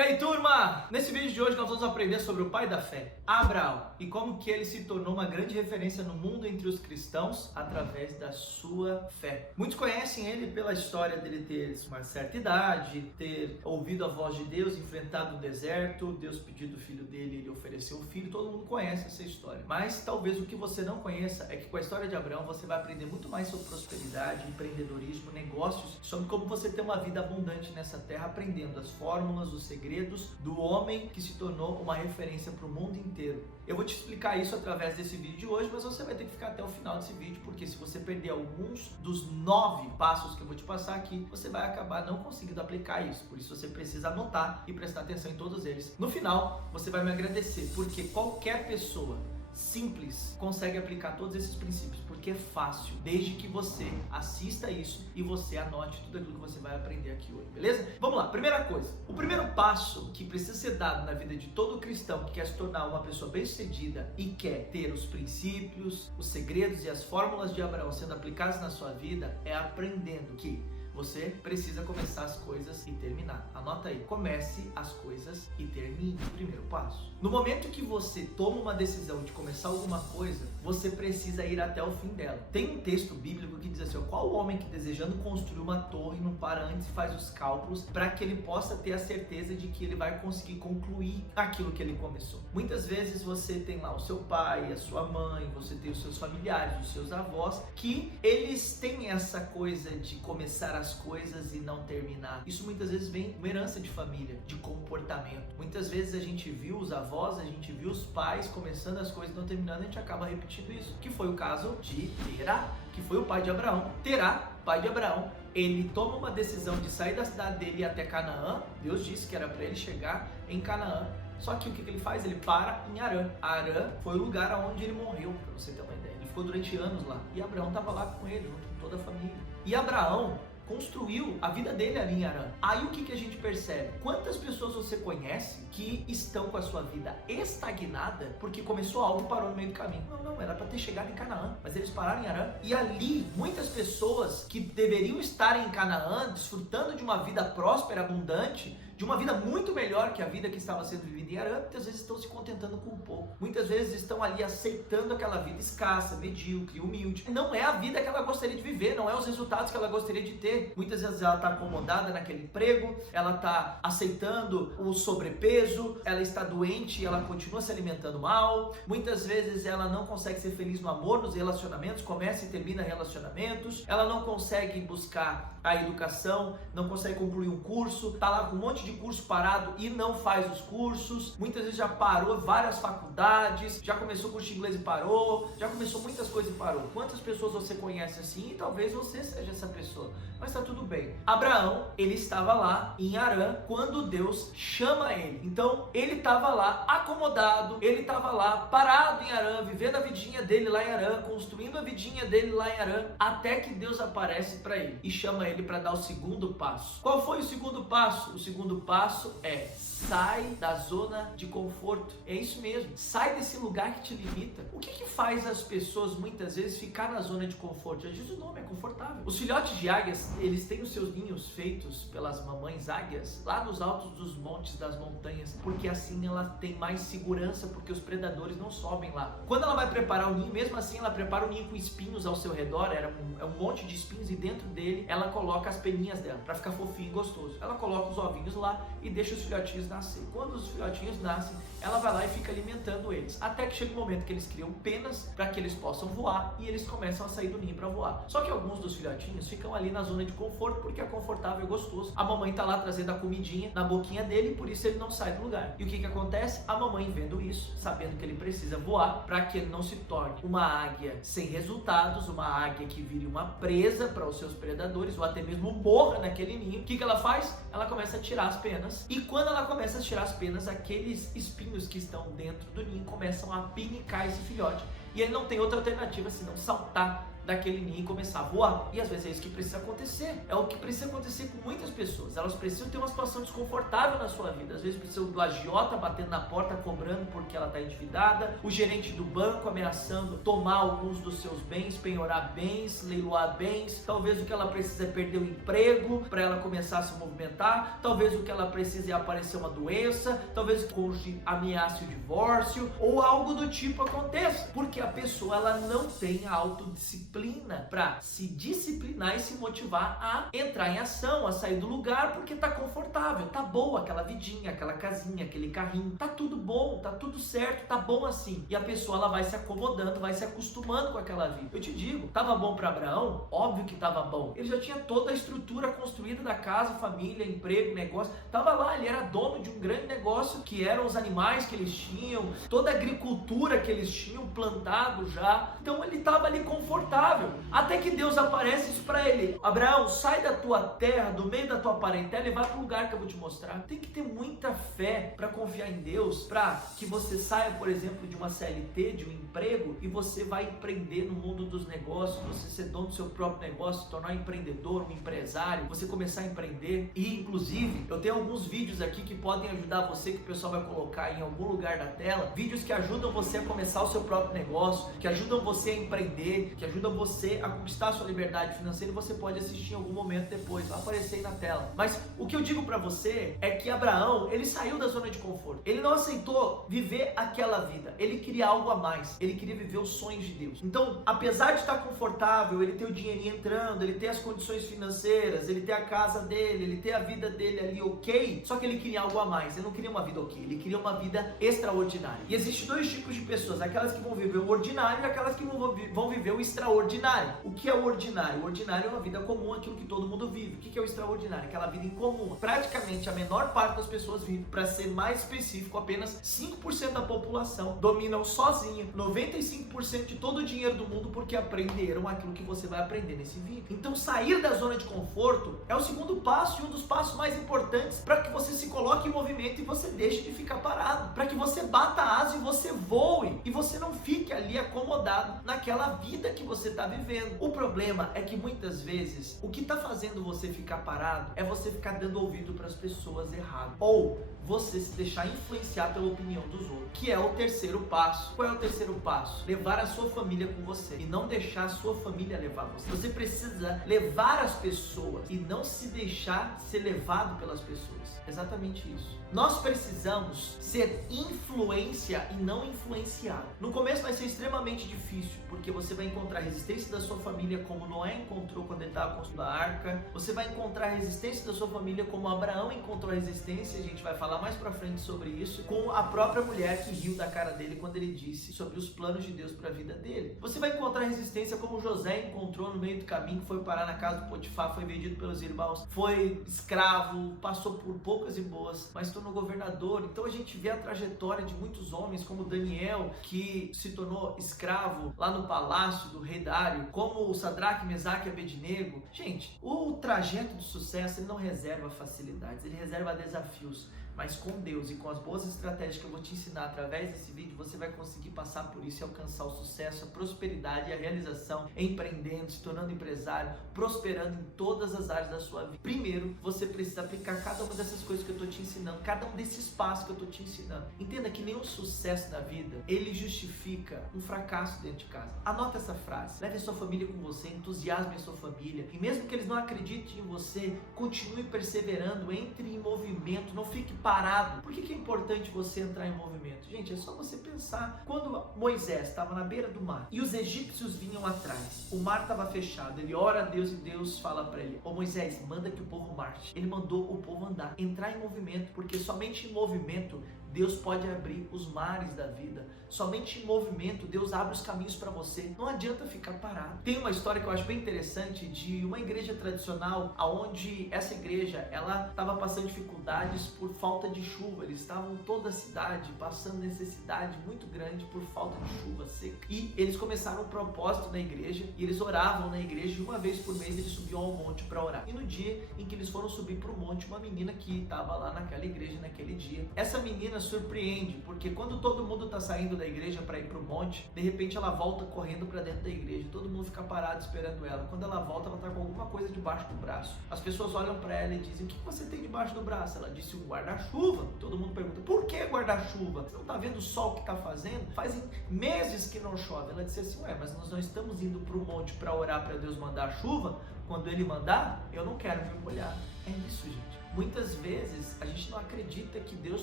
E aí, turma? Nesse vídeo de hoje nós vamos aprender sobre o pai da fé, Abraão, e como que ele se tornou uma grande referência no mundo entre os cristãos através da sua fé. Muitos conhecem ele pela história dele ter uma certa idade, ter ouvido a voz de Deus, enfrentado o deserto, Deus pediu do filho dele, ele ofereceu o filho, todo mundo conhece essa história. Mas talvez o que você não conheça é que com a história de Abraão você vai aprender muito mais sobre prosperidade, empreendedorismo, negócios, sobre como você ter uma vida abundante nessa terra, aprendendo as fórmulas, os segredos do homem que se tornou uma referência para o mundo inteiro. Eu vou te explicar isso através desse vídeo de hoje, mas você vai ter que ficar até o final desse vídeo, porque se você perder alguns dos 9 passos que eu vou te passar aqui, você vai acabar não conseguindo aplicar isso. Por isso você precisa anotar e prestar atenção em todos eles. No final, você vai me agradecer, porque qualquer pessoa simples consegue aplicar todos esses princípios, porque é fácil, desde que você assista isso e você anote tudo aquilo que você vai aprender aqui hoje, beleza? Vamos lá, primeira coisa, o primeiro passo que precisa ser dado na vida de todo cristão que quer se tornar uma pessoa bem-sucedida e quer ter os princípios, os segredos e as fórmulas de Abraão sendo aplicados na sua vida é aprendendo que você precisa começar as coisas e terminar. Anota aí, comece as coisas e termine. Primeiro passo. No momento que você toma uma decisão de começar alguma coisa, você precisa ir até o fim dela. Tem um texto bíblico que diz assim: qual homem que desejando construir uma torre não para antes e faz os cálculos para que ele possa ter a certeza de que ele vai conseguir concluir aquilo que ele começou. Muitas vezes você tem lá o seu pai, a sua mãe, você tem os seus familiares, os seus avós, que eles têm essa coisa de começar as coisas e não terminar. Isso muitas vezes vem uma herança de família, de comportamento. Muitas vezes a gente viu os avós, a gente viu os pais começando as coisas e não terminando, a gente acaba repetindo isso, que foi o caso de Terá, que foi o pai de Abraão. Terá, pai de Abraão, ele toma uma decisão de sair da cidade dele e ir até Canaã. Deus disse que era para ele chegar em Canaã. Só que o que ele faz? Ele para em Harã. Harã foi o lugar onde ele morreu, para você ter uma ideia. Ele ficou durante anos lá. E Abraão estava lá com ele, junto com toda a família. E Abraão construiu a vida dele ali em Harã. Aí o que a gente percebe? Quantas pessoas você conhece que estão com a sua vida estagnada porque começou algo e parou no meio do caminho? Não, era para ter chegado em Canaã, mas eles pararam em Harã. E ali, muitas pessoas que deveriam estar em Canaã, desfrutando de uma vida próspera, abundante, de uma vida muito melhor que a vida que estava sendo vivida em Harã, muitas vezes estão se contentando com pouco. Muitas vezes estão ali aceitando aquela vida escassa, medíocre, humilde. Não é a vida que ela gostaria de viver, não é os resultados que ela gostaria de ter. Muitas vezes ela está acomodada naquele emprego, ela está aceitando o sobrepeso, ela está doente e ela continua se alimentando mal. Muitas vezes ela não consegue ser feliz no amor, nos relacionamentos, começa e termina relacionamentos. Ela não consegue buscar a educação, não consegue concluir um curso, está lá com um monte de curso parado e não faz os cursos. Muitas vezes já parou várias faculdades, já começou curso de inglês e parou, já começou muitas coisas e parou. Quantas pessoas você conhece assim? E talvez você seja essa pessoa, mas tá tudo bem. Abraão, ele estava lá em Harã quando Deus chama ele. Então ele estava lá acomodado, ele estava lá parado em Harã, vivendo a vidinha dele lá em Harã, construindo a vidinha dele lá em Harã, até que Deus aparece para ele e chama ele para dar o segundo passo. Qual foi o segundo passo? O segundo passo é: sai da zona de conforto. É isso mesmo, sai desse lugar que te limita. O que faz as pessoas muitas vezes ficar na zona de conforto? Já diz o nome, é confortável. Os filhotes de águias, eles têm os seus ninhos feitos pelas mamães águias lá nos altos dos montes, das montanhas, porque assim ela tem mais segurança, porque os predadores não sobem lá. Quando ela vai preparar o ninho, mesmo assim ela prepara o ninho com espinhos ao seu redor, é um monte de espinhos, e dentro dele ela coloca as peninhas dela, para ficar fofinho e gostoso. Ela coloca os ovinhos lá e deixa os filhotinhos nascer. Quando os filhotinhos nascem, ela vai lá e fica alimentando eles, até que chega o momento que eles criam penas para que eles possam voar, e eles começam a sair do ninho para voar. Só que alguns dos filhotinhos ficam ali na zona de conforto porque é confortável e gostoso. A mamãe tá lá trazendo a comidinha na boquinha dele, por isso ele não sai do lugar. E o que acontece? A mamãe, vendo isso, sabendo que ele precisa voar para que ele não se torne uma águia sem resultados, uma águia que vire uma presa para os seus predadores, ou até mesmo morra naquele ninho, o que ela faz? Ela começa a tirar as penas, e quando ela começa a tirar as penas, aqueles espinhos que estão dentro do ninho começam a pinicar esse filhote. e ele não tem outra alternativa senão saltar daquele ninho e começar a voar. E às vezes é isso que precisa acontecer. É o que precisa acontecer com muitas pessoas. Elas precisam ter uma situação desconfortável na sua vida. Às vezes precisa do agiota batendo na porta, cobrando porque ela está endividada, o gerente do banco ameaçando tomar alguns dos seus bens, penhorar bens, leiloar bens. Talvez o que ela precisa é perder o emprego para ela começar a se movimentar. Talvez o que ela precisa é aparecer uma doença. Talvez o cônjuge ameace o divórcio ou algo do tipo aconteça. Porque a pessoa ela não tem a autodisciplina para se disciplinar e se motivar a entrar em ação, a sair do lugar porque tá confortável, tá boa aquela vidinha, aquela casinha, aquele carrinho, tá tudo bom, tá tudo certo, tá bom assim. E a pessoa ela vai se acomodando, vai se acostumando com aquela vida. Eu te digo, tava bom para Abraão? Óbvio que tava bom. Ele já tinha toda a estrutura construída da casa, família, emprego, negócio. Tava lá, ele era dono de um grande negócio que eram os animais que eles tinham, toda a agricultura que eles tinham plantado já. Então ele tava ali confortável. Até que Deus aparece e diz para ele: Abraão, sai da tua terra, do meio da tua parentela e vai para o lugar que eu vou te mostrar. Tem que ter muita fé para confiar em Deus, para que você saia, por exemplo, de uma CLT, de um emprego, e você vai empreender no mundo dos negócios, você ser dono do seu próprio negócio, se tornar um empreendedor, um empresário, você começar a empreender. E inclusive, eu tenho alguns vídeos aqui que podem ajudar você, que o pessoal vai colocar em algum lugar da tela, vídeos que ajudam você a começar o seu próprio negócio, que ajudam você a empreender, que ajudam você a conquistar a sua liberdade financeira. Você pode assistir em algum momento depois, vai aparecer aí na tela. Mas o que eu digo para você é que Abraão, ele saiu da zona de conforto. Ele não aceitou viver aquela vida. Ele queria algo a mais. Ele queria viver os sonhos de Deus. Então, apesar de estar confortável, ele ter o dinheirinho entrando, ele ter as condições financeiras, ele ter a casa dele, ele ter a vida dele ali ok, só que ele queria algo a mais. Ele não queria uma vida ok, ele queria uma vida extraordinária. E existem dois tipos de pessoas, aquelas que vão viver o ordinário e aquelas que vão viver o extraordinário. O que é o ordinário? O ordinário é uma vida comum, aquilo que todo mundo vive. O que é o extraordinário? Aquela vida incomum. Praticamente a menor parte das pessoas vive. Para ser mais específico, apenas 5% da população dominam sozinho 95% de todo o dinheiro do mundo porque aprenderam aquilo que você vai aprender nesse vídeo. Então sair da zona de conforto é o segundo passo e um dos passos mais importantes para que você se coloque em movimento e você deixe de ficar parado. Para que você bata asa e você voe e você não fique ali acomodado naquela vida que você está vivendo. O problema é que muitas vezes o que está fazendo você ficar parado é você ficar dando ouvido para as pessoas erradas ou você se deixar influenciar pela opinião dos outros, que é o terceiro passo. Qual é o terceiro passo? Levar a sua família com você e não deixar a sua família levar você. Você precisa levar as pessoas e não se deixar ser levado pelas pessoas. Exatamente isso. Nós precisamos ser influência e não influenciado. No começo vai ser extremamente difícil, porque você vai encontrar resistência da sua família como Noé encontrou quando ele estava construindo a arca. Você vai encontrar resistência da sua família como Abraão encontrou resistência. A gente vai falar mais pra frente sobre isso, com a própria mulher que riu da cara dele quando ele disse sobre os planos de Deus para a vida dele. Você vai encontrar resistência como José encontrou no meio do caminho, foi parar na casa do Potifar, foi vendido pelos irmãos, foi escravo, passou por poucas e boas, mas tornou governador. Então a gente vê a trajetória de muitos homens como Daniel, que se tornou escravo lá no palácio do rei Dário, como o Sadraque, Mesaque e Abednego. Gente, o trajeto do sucesso ele não reserva facilidades, ele reserva desafios. Mas com Deus e com as boas estratégias que eu vou te ensinar através desse vídeo, você vai conseguir passar por isso e alcançar o sucesso, a prosperidade e a realização, empreendendo, se tornando empresário, prosperando em todas as áreas da sua vida. Primeiro, você precisa aplicar cada uma dessas coisas que eu estou te ensinando, cada um desses passos que eu estou te ensinando. Entenda que nenhum sucesso na vida, ele justifica um fracasso dentro de casa. Anota essa frase, leve a sua família com você, entusiasme a sua família, e mesmo que eles não acreditem em você, continue perseverando, entre em movimento, não fique parado. Por que é importante você entrar em movimento? Gente, é só você pensar. Quando Moisés estava na beira do mar e os egípcios vinham atrás, o mar estava fechado, ele ora a Deus e Deus fala para ele: ô Moisés, manda que o povo marche. Ele mandou o povo andar, entrar em movimento, porque somente em movimento Deus pode abrir os mares da vida. Somente em movimento Deus abre os caminhos para você. Não adianta ficar parado. Tem uma história que eu acho bem interessante de uma igreja tradicional, onde essa igreja ela estava passando dificuldades por falta de chuva. Eles estavam toda a cidade passando necessidade muito grande por falta de chuva seca. E eles começaram um propósito na igreja e eles oravam na igreja e uma vez por mês eles subiam ao monte para orar. E no dia em que eles foram subir para o monte, uma menina que estava lá naquela igreja naquele dia, essa menina menina surpreende, porque quando todo mundo está saindo da igreja para ir para o monte, de repente ela volta correndo para dentro da igreja, todo mundo fica parado esperando ela. Quando ela volta, ela está com alguma coisa debaixo do braço. As pessoas olham para ela e dizem: o que você tem debaixo do braço? Ela disse: um guarda-chuva. Todo mundo pergunta: por que guarda-chuva? Você não está vendo o sol que está fazendo? Fazem meses que não chove. Ela disse assim: ué, mas nós não estamos indo para o monte para orar para Deus mandar chuva? Quando Ele mandar, eu não quero me molhar. É isso, gente. Muitas vezes a gente não acredita que Deus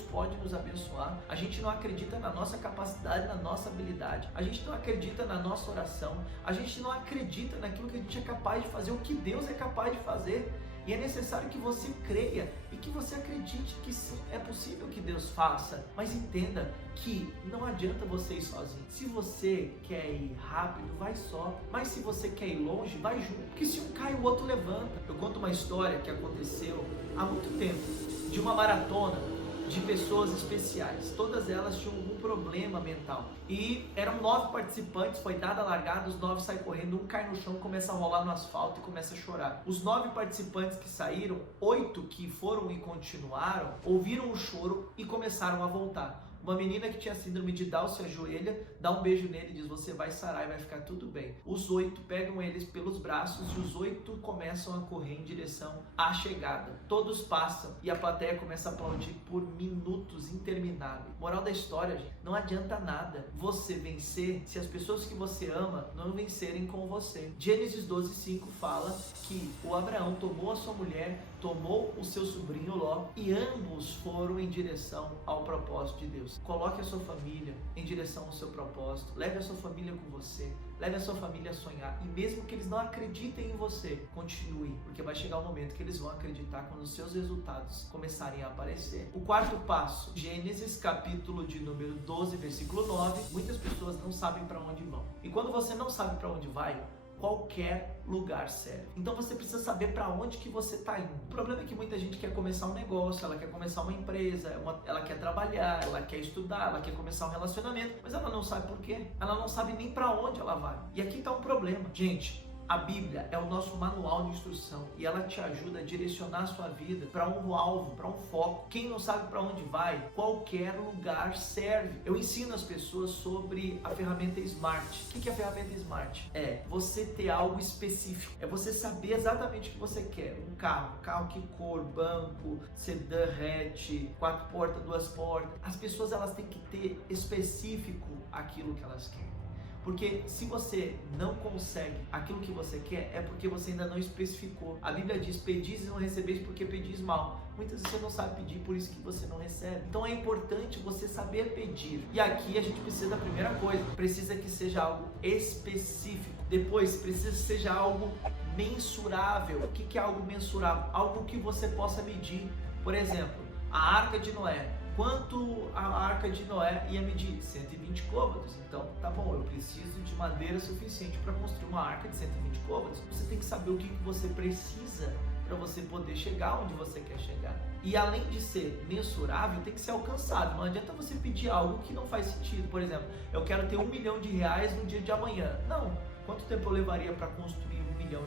pode nos abençoar, a gente não acredita na nossa capacidade, na nossa habilidade, a gente não acredita na nossa oração, a gente não acredita naquilo que a gente é capaz de fazer, o que Deus é capaz de fazer. E é necessário que você creia e que você acredite que sim, é possível que Deus faça. Mas entenda que não adianta você ir sozinho. Se você quer ir rápido, vai só. Mas se você quer ir longe, vai junto. Porque se um cai, o outro levanta. Eu conto uma história que aconteceu há muito tempo, de uma maratona de pessoas especiais. Todas elas tinham algum problema mental. E eram 9 participantes, foi dada a largada, os 9 saem correndo, um cai no chão, começa a rolar no asfalto e começa a chorar. Os 9 participantes que saíram, 8 que foram e continuaram, ouviram o choro e começaram a voltar. Uma menina que tinha síndrome de Down se ajoelha, dá um beijo nele e diz: você vai sarar e vai ficar tudo bem. Os 8 pegam eles pelos braços e os 8 começam a correr em direção à chegada. Todos passam e a plateia começa a aplaudir por minutos intermináveis. Moral da história, gente, não adianta nada você vencer se as pessoas que você ama não vencerem com você. Gênesis 12:5 fala que o Abraão tomou a sua mulher, tomou o seu sobrinho Ló e ambos foram em direção ao propósito de Deus. Coloque a sua família em direção ao seu propósito, leve a sua família com você, leve a sua família a sonhar, e mesmo que eles não acreditem em você, continue, porque vai chegar o momento que eles vão acreditar quando os seus resultados começarem a aparecer. O quarto passo, Gênesis capítulo de número 12, versículo 9, muitas pessoas não sabem para onde vão, e quando você não sabe para onde vai, qualquer lugar serve. Então você precisa saber para onde que você está indo. O problema é que muita gente quer começar um negócio, ela quer começar uma empresa, ela quer trabalhar, ela quer estudar, ela quer começar um relacionamento, mas ela não sabe por quê. Ela não sabe nem para onde ela vai. E aqui está um problema. Gente, a Bíblia é o nosso manual de instrução e ela te ajuda a direcionar a sua vida para um alvo, para um foco. Quem não sabe para onde vai, qualquer lugar serve. Eu ensino as pessoas sobre a ferramenta SMART. O que é a ferramenta SMART? É você ter algo específico, é você saber exatamente o que você quer. Um carro que cor, banco, sedã, hatch, 4 portas, 2 portas. As pessoas elas têm que ter específico aquilo que elas querem. Porque se você não consegue aquilo que você quer, é porque você ainda não especificou. A Bíblia diz: pedis e não recebeis porque pedis mal. Muitas vezes você não sabe pedir, por isso que você não recebe. Então é importante você saber pedir. E aqui a gente precisa da primeira coisa, precisa que seja algo específico. Depois, precisa que seja algo mensurável. O que é algo mensurável? Algo que você possa medir. Por exemplo, a Arca de Noé. Quanto a Arca de Noé ia medir? 120 côvados. Então, tá bom, eu preciso de madeira suficiente para construir uma arca de 120 côvados. Você tem que saber o que você precisa para você poder chegar onde você quer chegar. E além de ser mensurável, tem que ser alcançável. Não adianta você pedir algo que não faz sentido. Por exemplo, eu quero ter R$1 milhão no dia de amanhã. Não. Quanto tempo eu levaria para construir R$1 milhão?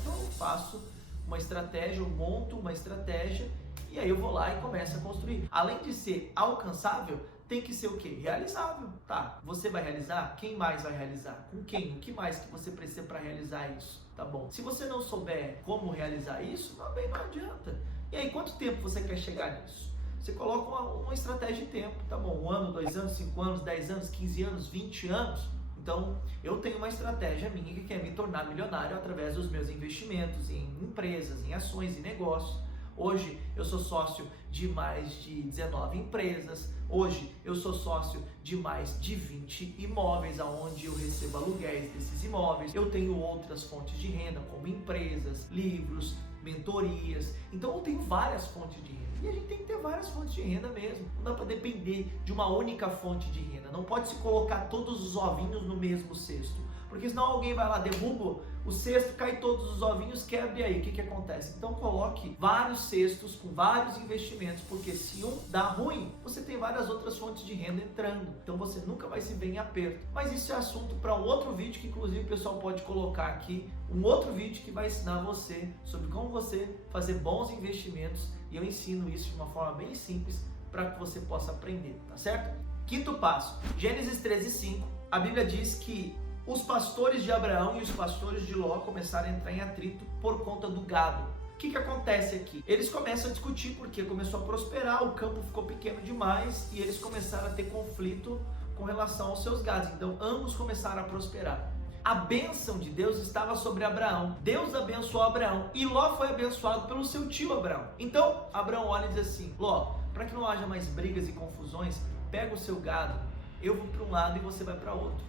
Então eu faço uma estratégia, eu monto uma estratégia e aí eu vou lá e começo a construir. Além de ser alcançável, tem que ser o quê? Realizável. Tá, você vai realizar? Quem mais vai realizar? Com quem? O que mais que você precisa para realizar isso? Tá bom. Se você não souber como realizar isso, também não adianta. E aí, quanto tempo você quer chegar nisso? Você coloca uma estratégia de tempo, tá bom? 1 ano, 2 anos, 5 anos, 10 anos, 15 anos, 20 anos. Então, eu tenho uma estratégia minha que quer me tornar milionário através dos meus investimentos em empresas, em ações, em negócios. Hoje eu sou sócio de mais de 19 empresas. Hoje eu sou sócio de mais de 20 imóveis, onde eu recebo aluguéis desses imóveis. Eu tenho outras fontes de renda, como empresas, livros, mentorias. Então eu tenho várias fontes de renda. E a gente tem que ter várias fontes de renda mesmo. Não dá para depender de uma única fonte de renda. Não pode se colocar todos os ovinhos no mesmo cesto. Porque senão alguém vai lá, derruba o cesto, cai todos os ovinhos, quebra, e aí, o que acontece? Então coloque vários cestos com vários investimentos, porque se um dá ruim, você tem várias outras fontes de renda entrando. Então você nunca vai se ver em aperto. Mas isso é assunto para um outro vídeo, que inclusive o pessoal pode colocar aqui, um outro vídeo que vai ensinar você sobre como você fazer bons investimentos, e eu ensino isso de uma forma bem simples para que você possa aprender, tá certo? Quinto passo, Gênesis 13:5, a Bíblia diz que os pastores de Abraão e os pastores de Ló começaram a entrar em atrito por conta do gado. O que acontece aqui? Eles começam a discutir porque começou a prosperar, o campo ficou pequeno demais e eles começaram a ter conflito com relação aos seus gados. Então ambos começaram a prosperar. A bênção de Deus estava sobre Abraão. Deus abençoou Abraão e Ló foi abençoado pelo seu tio Abraão. Então Abraão olha e diz assim: Ló, para que não haja mais brigas e confusões, pega o seu gado, eu vou para um lado e você vai para outro.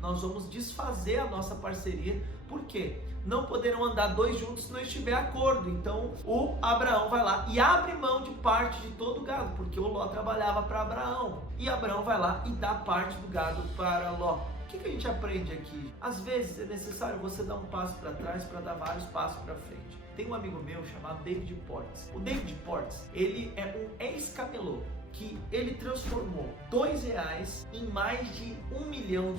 Nós vamos desfazer a nossa parceria. Por quê? Não poderão andar dois juntos se não estiver acordo. Então o Abraão vai lá e abre mão de parte de todo o gado, porque o Ló trabalhava para Abraão. E Abraão vai lá e dá parte do gado para Ló. O que a gente aprende aqui? Às vezes é necessário você dar um passo para trás para dar vários passos para frente. Tem um amigo meu chamado David Portes. O David Portes, ele é um ex-camelô que ele transformou R$2 em mais de R$1 milhão.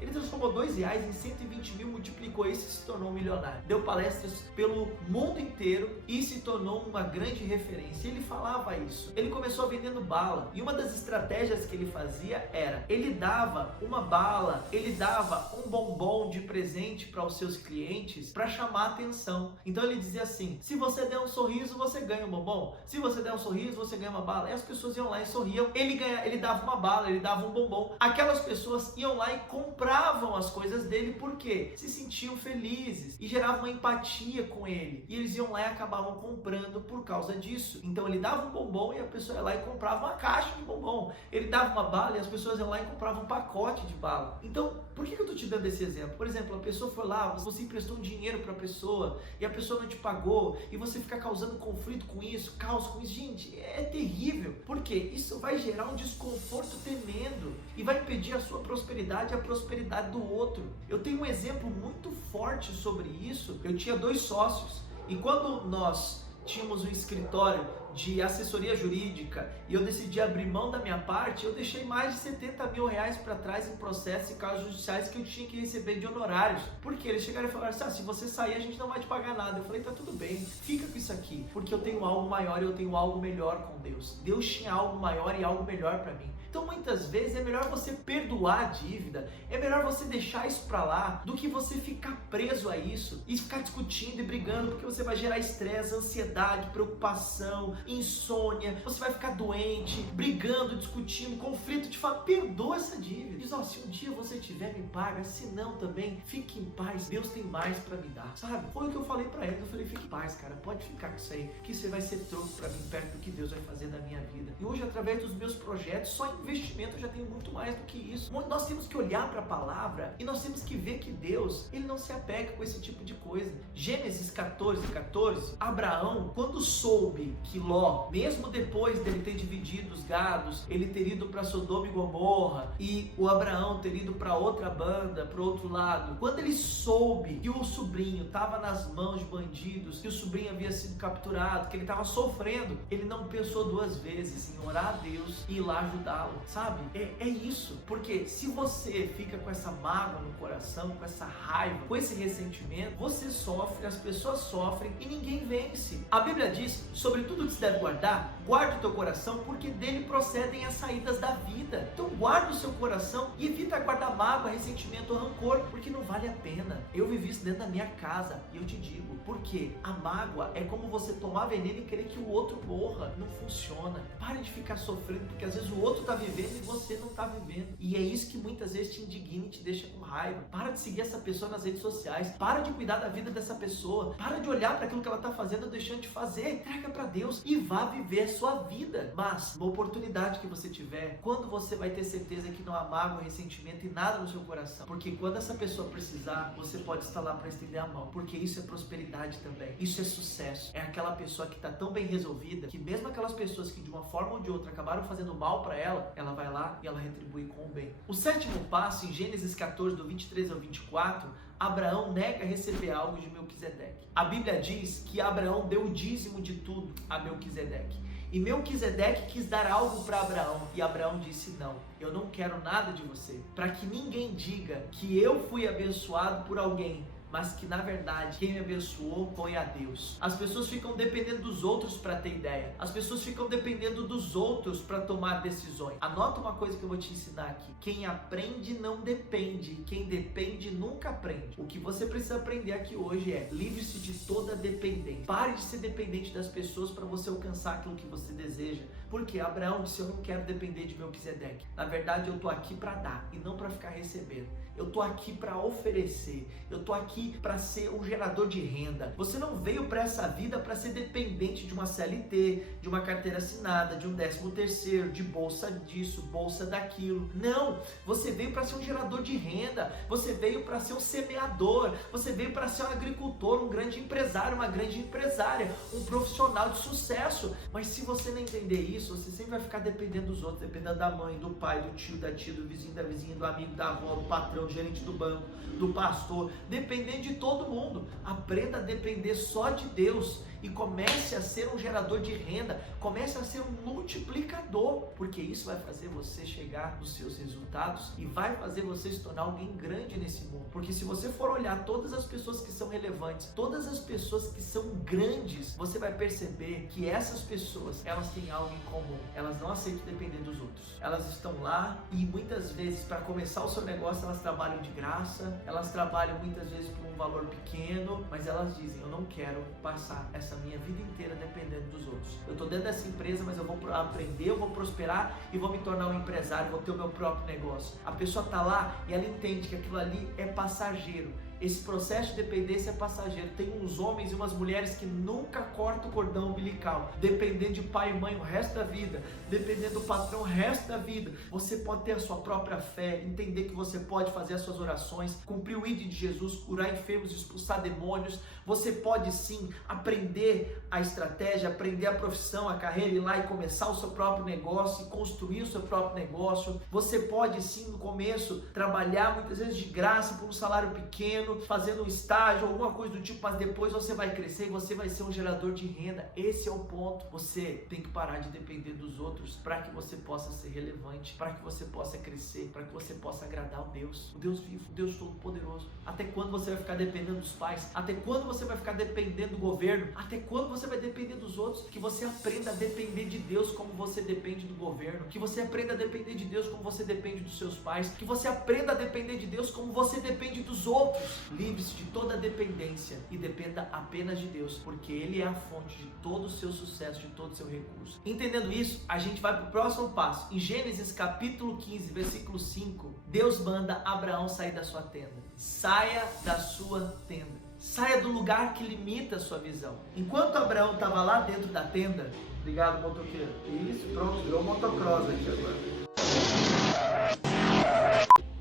Ele transformou R$2 em 120 mil, multiplicou isso e se tornou um milionário. Deu palestras pelo mundo inteiro e se tornou uma grande referência. Ele falava isso. Ele começou vendendo bala. E uma das estratégias que ele fazia era, ele dava uma bala, ele dava um bombom de presente para os seus clientes para chamar a atenção. Então ele dizia assim: se você der um sorriso, você ganha um bombom. Se você der um sorriso, você ganha uma bala. E as pessoas iam lá e sorriam. Ele dava uma bala, ele dava um bombom. Aquelas pessoas iam lá e compravam as coisas dele porque se sentiam felizes e geravam uma empatia com ele. E eles iam lá e acabavam comprando por causa disso. Então ele dava um bombom e a pessoa ia lá e comprava uma caixa de bombom. Ele dava uma bala e as pessoas iam lá e compravam um pacote de bala. Então, por que eu tô te dando esse exemplo? Por exemplo, a pessoa foi lá, você emprestou um dinheiro para a pessoa e a pessoa não te pagou e você fica causando conflito com isso, caos com isso. Gente, é terrível. Por quê? Isso vai gerar um desconforto tremendo e vai impedir a sua prosperidade e a prosperidade do outro. Eu tenho um exemplo muito forte sobre isso. Eu tinha 2 sócios e quando nós tínhamos um escritório de assessoria jurídica e eu decidi abrir mão da minha parte, eu deixei mais de R$70 mil para trás em processos e casos judiciais que eu tinha que receber de honorários. Porque eles chegaram e falaram assim: se você sair a gente não vai te pagar nada. Eu falei: tá tudo bem, fica com isso aqui, porque eu tenho algo maior e eu tenho algo melhor com Deus. Deus tinha algo maior e algo melhor para mim. Então muitas vezes é melhor você perdoar a dívida, é melhor você deixar isso pra lá, do que você ficar preso a isso e ficar discutindo e brigando, porque você vai gerar estresse, ansiedade, preocupação, insônia, você vai ficar doente, brigando, discutindo, conflito de fato. Perdoa essa dívida. Diz: se um dia você tiver, me paga, se não também, fique em paz, Deus tem mais pra me dar, sabe? Foi o que eu falei pra ele, eu falei: fique em paz, cara, pode ficar com isso aí, que isso vai ser troco pra mim, perto do que Deus vai fazer na minha vida. E hoje, através dos meus projetos, só em investimento eu já tenho muito mais do que isso. Nós temos que olhar para a palavra e nós temos que ver que Deus, ele não se apega com esse tipo de coisa. Gênesis 14:14, Abraão, quando soube que Ló, mesmo depois dele ter dividido os gados, ele ter ido para Sodoma e Gomorra e o Abraão ter ido para outra banda, para o outro lado, quando ele soube que o sobrinho estava nas mãos de bandidos, que o sobrinho havia sido capturado, que ele estava sofrendo, ele não pensou 2 vezes em orar a Deus e ir lá ajudá-lo. Sabe? É isso. Porque se você fica com essa mágoa no coração, com essa raiva, com esse ressentimento, você sofre, as pessoas sofrem e ninguém vence. A Bíblia diz: sobre tudo que se deve guardar, guarde o teu coração, porque dele procedem as saídas da vida. Então guarda o seu coração e evita guardar mágoa, ressentimento ou rancor, porque não vale a pena. Eu vivi isso dentro da minha casa e eu te digo, porque a mágoa é como você tomar veneno e querer que o outro morra. Não funciona. Pare de ficar sofrendo, porque às vezes o outro tá vivendo e você não tá vivendo. E é isso que muitas vezes te indigna e te deixa com raiva. Para de seguir essa pessoa nas redes sociais. Para de cuidar da vida dessa pessoa. Para de olhar para aquilo que ela tá fazendo ou deixando de fazer. Entrega para Deus e vá viver a sua vida. Mas, uma oportunidade que você tiver, quando você vai ter certeza que não há mágoa, ressentimento e nada no seu coração. Porque quando essa pessoa precisar, você pode estar lá para estender a mão. Porque isso é prosperidade também. Isso é sucesso. É aquela pessoa que tá tão bem resolvida que mesmo aquelas pessoas que de uma forma ou de outra acabaram fazendo mal para ela vai lá e ela retribui com o bem. O 7º passo, em Gênesis 14, do 23 ao 24, Abraão nega receber algo de Melquisedeque. A Bíblia diz que Abraão deu o dízimo de tudo a Melquisedeque. E Melquisedeque quis dar algo para Abraão, e Abraão disse: não, eu não quero nada de você, para que ninguém diga que eu fui abençoado por alguém mas que na verdade quem me abençoou foi a Deus. As pessoas ficam dependendo dos outros para ter ideia. As pessoas ficam dependendo dos outros para tomar decisões. Anota uma coisa que eu vou te ensinar aqui. Quem aprende não depende. Quem depende nunca aprende. O que você precisa aprender aqui hoje é: livre-se de toda dependência. Pare de ser dependente das pessoas para você alcançar aquilo que você deseja. Porque Abraão disse: eu não quero depender de Melquisedeque. Na verdade, eu tô aqui para dar e não para ficar recebendo. Eu tô aqui para oferecer. Eu tô aqui para ser um gerador de renda. Você não veio para essa vida para ser dependente de uma CLT, de uma carteira assinada, de um 13º, de bolsa disso, bolsa daquilo. Não, você veio para ser um gerador de renda. Você veio para ser um semeador. Você veio para ser um agricultor, um grande empresário, uma grande empresária, um profissional de sucesso. Mas se você não entender isso, você sempre vai ficar dependendo dos outros, dependendo da mãe, do pai, do tio, da tia, do vizinho, da vizinha, do amigo, da avó, do patrão, do gerente do banco, do pastor, dependendo de todo mundo. Aprenda a depender só de Deus e comece a ser um gerador de renda, comece a ser um multiplicador, porque isso vai fazer você chegar nos seus resultados e vai fazer você se tornar alguém grande nesse mundo. Porque se você for olhar todas as pessoas que são relevantes, todas as pessoas que são grandes, você vai perceber que essas pessoas, elas têm algo em comum. Elas não aceitam depender dos outros. Elas estão lá e muitas vezes, para começar o seu negócio, elas trabalham de graça, elas trabalham muitas vezes por um valor pequeno, mas elas dizem: eu não quero passar essa minha vida inteira dependendo dos outros. Eu estou dentro dessa empresa, mas eu vou aprender, eu vou prosperar e vou me tornar um empresário, vou ter o meu próprio negócio. A pessoa está lá e ela entende que aquilo ali é passageiro. Esse processo de dependência é passageiro. Tem uns homens e umas mulheres que nunca cortam o cordão umbilical, dependendo de pai e mãe o resto da vida, dependendo do patrão o resto da vida. Você pode ter a sua própria fé, entender que você pode fazer as suas orações, cumprir o ID de Jesus, curar enfermos, expulsar demônios. Você pode sim aprender a estratégia, aprender a profissão, a carreira, ir lá e começar o seu próprio negócio e construir o seu próprio negócio. Você pode sim no começo trabalhar muitas vezes de graça por um salário pequeno, fazendo um estágio, alguma coisa do tipo, mas depois você vai crescer e você vai ser um gerador de renda. Esse é o ponto. Você tem que parar de depender dos outros para que você possa ser relevante, para que você possa crescer, para que você possa agradar o Deus vivo, o Deus Todo-Poderoso. Até quando você vai ficar dependendo dos pais? Até quando você vai ficar dependendo do governo? Até quando você vai depender dos outros? Que você aprenda a depender de Deus como você depende do governo. Que você aprenda a depender de Deus como você depende dos seus pais. Que você aprenda a depender de Deus como você depende dos outros. Livre-se de toda dependência e dependa apenas de Deus, porque Ele é a fonte de todo o seu sucesso, de todo o seu recurso. Entendendo isso, a gente vai para o próximo passo. Em Gênesis capítulo 15, versículo 5, Deus manda Abraão sair da sua tenda. Saia da sua tenda. Saia do lugar que limita a sua visão. Enquanto Abraão estava lá dentro da tenda, obrigado, motoqueiro. Isso, pronto, virou motocross aqui agora.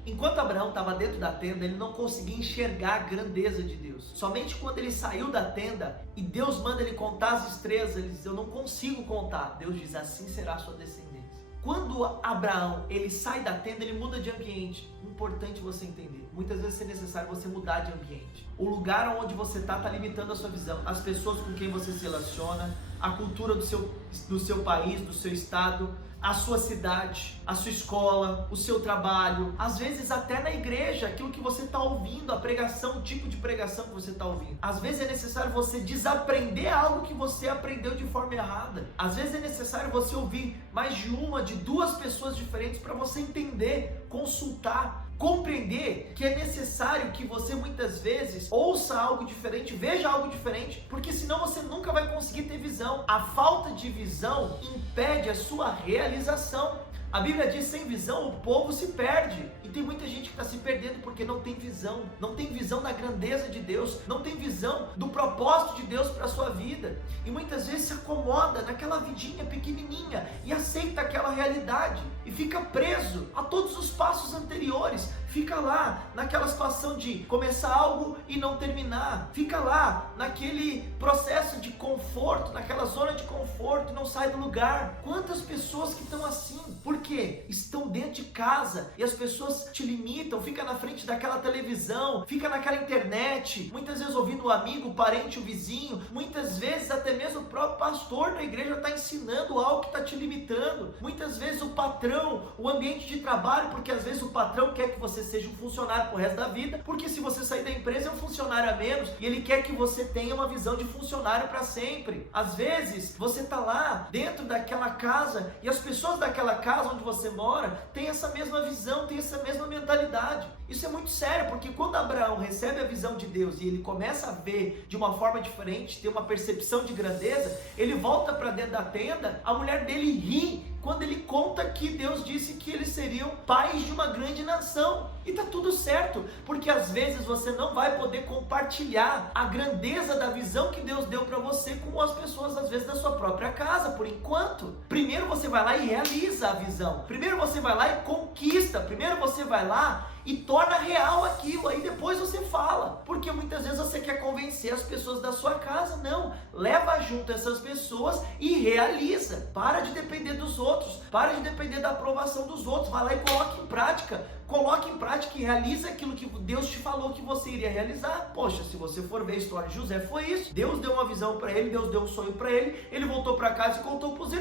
Enquanto Abraão estava dentro da tenda, ele não conseguia enxergar a grandeza de Deus. Somente quando ele saiu da tenda e Deus manda ele contar as estrelas, ele diz: eu não consigo contar. Deus diz: assim será a sua descendência. Quando Abraão ele sai da tenda, ele muda de ambiente. Importante você entender. Muitas vezes é necessário você mudar de ambiente. O lugar onde você está limitando a sua visão. As pessoas com quem você se relaciona, a cultura do seu país, do seu estado, a sua cidade, a sua escola, o seu trabalho, às vezes até na igreja, aquilo que você está ouvindo, a pregação, o tipo de pregação que você está ouvindo. Às vezes é necessário você desaprender algo que você aprendeu de forma errada. Às vezes é necessário você ouvir mais de uma, de duas pessoas diferentes para você entender, consultar, compreender que é necessário que você muitas vezes ouça algo diferente, veja algo diferente, porque senão você nunca vai conseguir ter visão. A falta de visão impede a sua realização. A Bíblia diz: sem visão o povo se perde. E tem muita gente que está se perdendo porque não tem visão. Não tem visão da grandeza de Deus. Não tem visão do propósito de Deus para a sua vida. E muitas vezes se acomoda naquela vidinha pequenininha e aceita aquela realidade. E fica preso a todos os passos anteriores. Fica lá naquela situação de começar algo e não terminar. Fica lá naquele processo de conforto, naquela zona de conforto e não sai do lugar. Quantas pessoas que estão assim? Por quê? Estão dentro de casa e as pessoas te limitam, fica na frente daquela televisão, fica naquela internet, muitas vezes ouvindo o amigo, o parente, o vizinho, muitas vezes até mesmo o próprio pastor da igreja está ensinando algo que está te limitando, muitas vezes o patrão, o ambiente de trabalho, porque às vezes o patrão quer que você seja um funcionário pro resto da vida, porque se você sair da empresa é um funcionário a menos e ele quer que você tenha uma visão de funcionário para sempre. Às vezes você tá lá dentro daquela casa e as pessoas daquela casa onde você mora têm essa mesma visão, têm essa mesma mentalidade. Isso é muito sério, porque quando Abraão recebe a visão de Deus e ele começa a ver de uma forma diferente, ter uma percepção de grandeza, ele volta para dentro da tenda, a mulher dele ri quando ele conta que Deus disse que eles seriam pais de uma grande nação. E tá tudo certo, porque às vezes você não vai poder compartilhar a grandeza da visão que Deus deu para você com as pessoas, às vezes, da sua própria casa, por enquanto. Primeiro você vai lá e realiza a visão. Primeiro você vai lá e conquista. Primeiro você vai lá e torna real aquilo, aí depois você fala, porque muitas vezes você quer convencer as pessoas da sua casa. Não, leva junto essas pessoas e realiza. Para de depender dos outros, para de depender da aprovação dos outros, vai lá e coloque em prática e realiza aquilo que Deus te falou que você iria realizar. Poxa, se você for ver a história de José, foi isso. Deus deu uma visão para ele, Deus deu um sonho para ele, ele voltou para casa e contou para os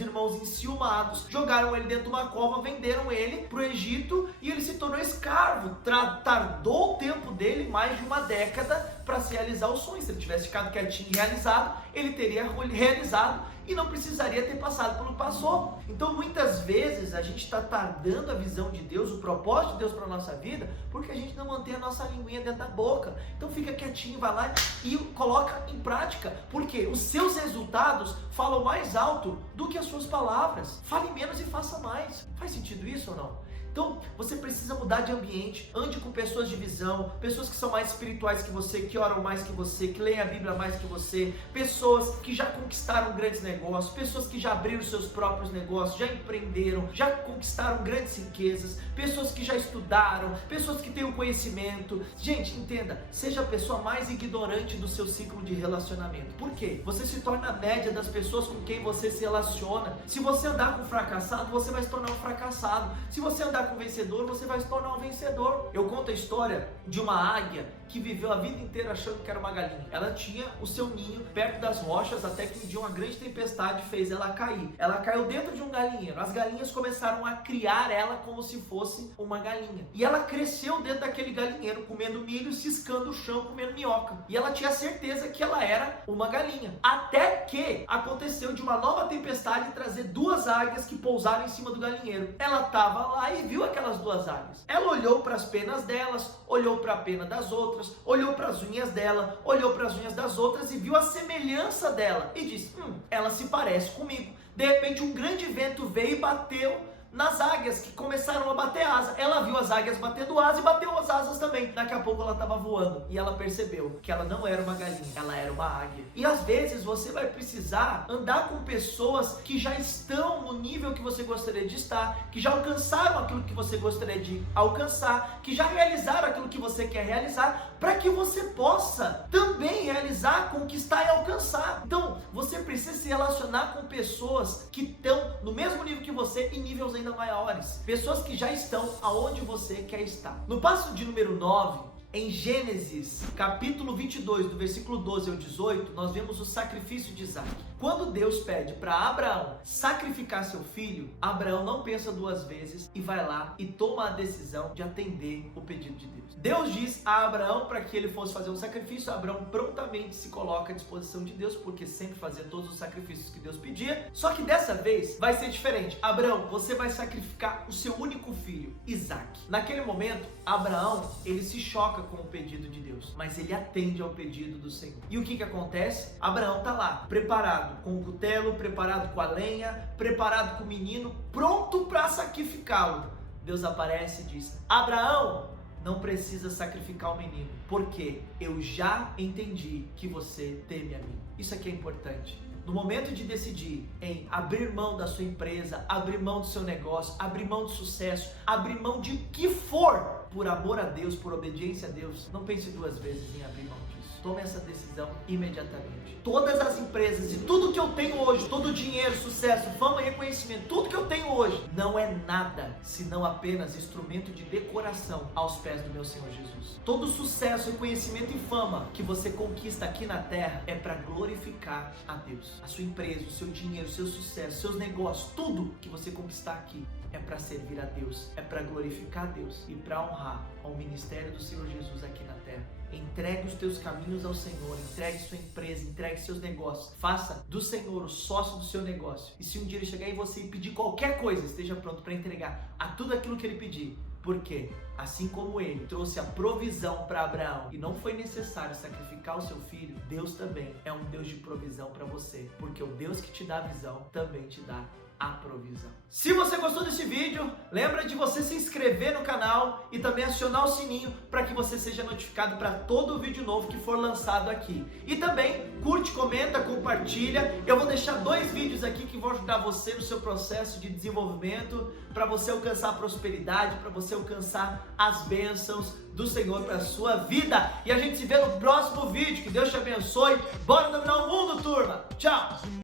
irmãos enciumados, jogaram ele dentro de uma cova, venderam ele para o Egito e ele se tornou escravo. Tardou o tempo dele mais de uma década para se realizar o sonho. Se ele tivesse ficado quietinho e realizado, ele teria realizado e não precisaria ter passado pelo que passou. Então muitas vezes a gente está tardando a visão de Deus, o propósito de Deus para a nossa vida, porque a gente não mantém a nossa linguinha dentro da boca. Então fica quietinho, vai lá e coloca em prática, porque os seus resultados falam mais alto do que as suas palavras. Fale menos e faça mais. Faz sentido isso ou não? Então, você precisa mudar de ambiente, ande com pessoas de visão, pessoas que são mais espirituais que você, que oram mais que você, que leem a Bíblia mais que você, pessoas que já conquistaram grandes negócios, pessoas que já abriram seus próprios negócios, já empreenderam, já conquistaram grandes riquezas, pessoas que já estudaram, pessoas que têm o conhecimento. Gente, entenda, seja a pessoa mais ignorante do seu ciclo de relacionamento. Por quê? Você se torna a média das pessoas com quem você se relaciona. Se você andar com um fracassado, você vai se tornar um fracassado. Se você andar com um vencedor, você vai se tornar um vencedor. Eu conto a história de uma águia que viveu a vida inteira achando que era uma galinha. Ela tinha o seu ninho perto das rochas, até que um dia uma grande tempestade fez ela cair. Ela caiu dentro de um galinheiro. As galinhas começaram a criar ela como se fosse uma galinha. E ela cresceu dentro daquele galinheiro, comendo milho, ciscando o chão, comendo minhoca. E ela tinha certeza que ela era uma galinha. Até que aconteceu de uma nova tempestade trazer duas águias que pousaram em cima do galinheiro. Ela estava lá e viu aquelas duas águias. Ela olhou para as penas delas, olhou para a pena das outras, olhou para as unhas dela, olhou para as unhas das outras e viu a semelhança dela e disse: ela se parece comigo. De repente um grande vento veio e bateu nas águias, que começaram a bater asa. Ela viu as águias batendo asa e bateu as asas também. Daqui a pouco ela estava voando e ela percebeu que ela não era uma galinha, ela era uma águia. E às vezes você vai precisar andar com pessoas que já estão no nível que você gostaria de estar, que já alcançaram aquilo que você gostaria de alcançar, que já realizaram aquilo que você quer realizar, para que você possa também realizar, conquistar e alcançar. Então você precisa se relacionar com pessoas que estão no mesmo nível que você e níveis ainda maiores, pessoas que já estão aonde você quer estar. No passo de número 9, em Gênesis, capítulo 22, do versículo 12 ao 18, nós vemos o sacrifício de Isaac. Quando Deus pede para Abraão sacrificar seu filho, Abraão não pensa duas vezes e vai lá e toma a decisão de atender o pedido de Deus. Deus diz a Abraão para que ele fosse fazer um sacrifício. Abraão prontamente se coloca à disposição de Deus, porque sempre fazia todos os sacrifícios que Deus pedia. Só que dessa vez vai ser diferente. Abraão, você vai sacrificar o seu único filho, Isaac. Naquele momento, Abraão, ele se choca com o pedido de Deus, mas ele atende ao pedido do Senhor. E o que acontece? Abraão está lá, preparado com o cutelo, preparado com a lenha, preparado com o menino, pronto para sacrificá-lo. Deus aparece e diz: Abraão, não precisa sacrificar o menino, porque eu já entendi que você teme a mim. Isso aqui é importante. No momento de decidir em abrir mão da sua empresa, abrir mão do seu negócio, abrir mão do sucesso, abrir mão de que for por amor a Deus, por obediência a Deus, não pense duas vezes em abrir mão disso. Tome essa decisão imediatamente. Todas as empresas e tudo que eu tenho hoje, todo o dinheiro, sucesso, fama e reconhecimento, tudo que eu tenho hoje, não é nada senão apenas instrumento de decoração aos pés do meu Senhor Jesus. Todo sucesso, reconhecimento e fama que você conquista aqui na terra é para glorificar a Deus. A sua empresa, o seu dinheiro, o seu sucesso, seus negócios, tudo que você conquistar aqui é para servir a Deus, é para glorificar a Deus e para honrar ao ministério do Senhor Jesus aqui na terra. Entregue os teus caminhos ao Senhor, entregue sua empresa, entregue seus negócios. Faça do Senhor o sócio do seu negócio. E se um dia ele chegar em você e pedir qualquer coisa, esteja pronto para entregar a tudo aquilo que ele pedir. Porque, assim como ele trouxe a provisão para Abraão e não foi necessário sacrificar o seu filho, Deus também é um Deus de provisão para você. Porque o Deus que te dá a visão também te dá a provisão. Se você gostou desse vídeo, lembra de você se inscrever no canal e também acionar o sininho para que você seja notificado para todo vídeo novo que for lançado aqui. E também curte, comenta, compartilha. Eu vou deixar 2 vídeos aqui que vão ajudar você no seu processo de desenvolvimento, para você alcançar a prosperidade, para você alcançar as bênçãos do Senhor para a sua vida. E a gente se vê no próximo vídeo. Que Deus te abençoe. Bora dominar o mundo, turma. Tchau!